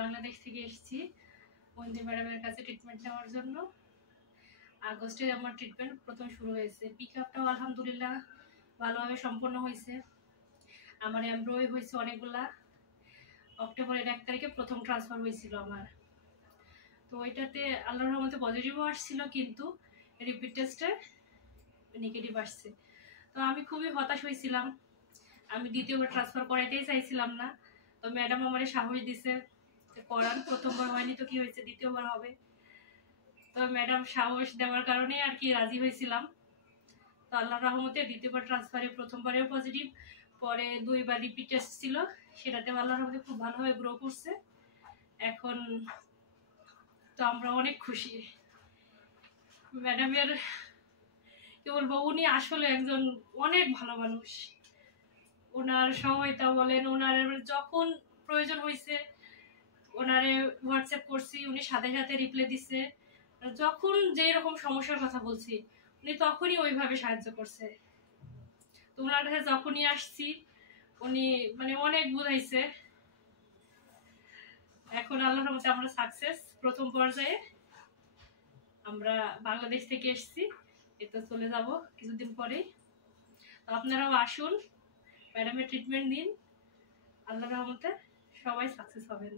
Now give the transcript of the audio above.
বাংলাদেশ থেকে এসেছি বন্দি ম্যাডামের কাছে ট্রিটমেন্ট নেওয়ার জন্য। আগস্টে আমার ট্রিটমেন্ট প্রথম শুরু হয়েছে। পিক আপটাও আলহামদুলিল্লাহ ভালোভাবে সম্পন্ন হয়েছে। আমার এমব্রয় হয়েছে অনেকগুলা। অক্টোবরের 1 তারিখে প্রথম ট্রান্সফার হয়েছিল আমার। তো ওইটাতে আল্লাহর রহমতে পজিটিভও আসছিল, কিন্তু রিপিট টেস্টে নেগেটিভ আসছে। তো আমি খুবই হতাশ হয়েছিলাম। আমি দ্বিতীয়বার ট্রান্সফার করাইতেই চাইছিলাম না। তো ম্যাডাম আমারে সাহস দিছে, করান, প্রথমবার হয়নি তো কি হয়েছে, দ্বিতীয়বার হবে। তো ম্যাডাম সাহস দেওয়ার কারণে আর কি রাজি হয়েছিলাম। তো আল্লাহর রহমতে দ্বিতীয়বার ট্রান্সফারে প্রথমবারেও পজিটিভ, পরে 2বার রিপিট টেস্ট ছিল, সেটাতেও আল্লাহর রহমতে খুব ভালোভাবে গ্রো করছে। এখন তো আমরা অনেক খুশি। ম্যাডামের কি বলবো, উনি আসলে একজন অনেক ভালো মানুষ। ওনার সহায়তা বলেন, ওনার যখন প্রয়োজন হয়েছে ওনারে হোয়াটসঅ্যাপ করছি, উনি সাথে সাথে রিপ্লাই দিচ্ছে। যখন যেই রকম সমস্যার কথা বলছি উনি তখনই ওইভাবে সাহায্য করছে। তো ওনার কাছে যখনই আসছি উনি মানে অনেক বুঝাইছে। এখন আল্লাহর রহমতে আমরা সাকসেস। প্রথম পর্যায়ে আমরা বাংলাদেশ থেকে এসেছি, এতে চলে যাব কিছুদিন পরেই। তো আপনারাও আসুন, ম্যাডামের ট্রিটমেন্ট নিন, আল্লাহর রহমতে সবাই সাকসেস হবেন।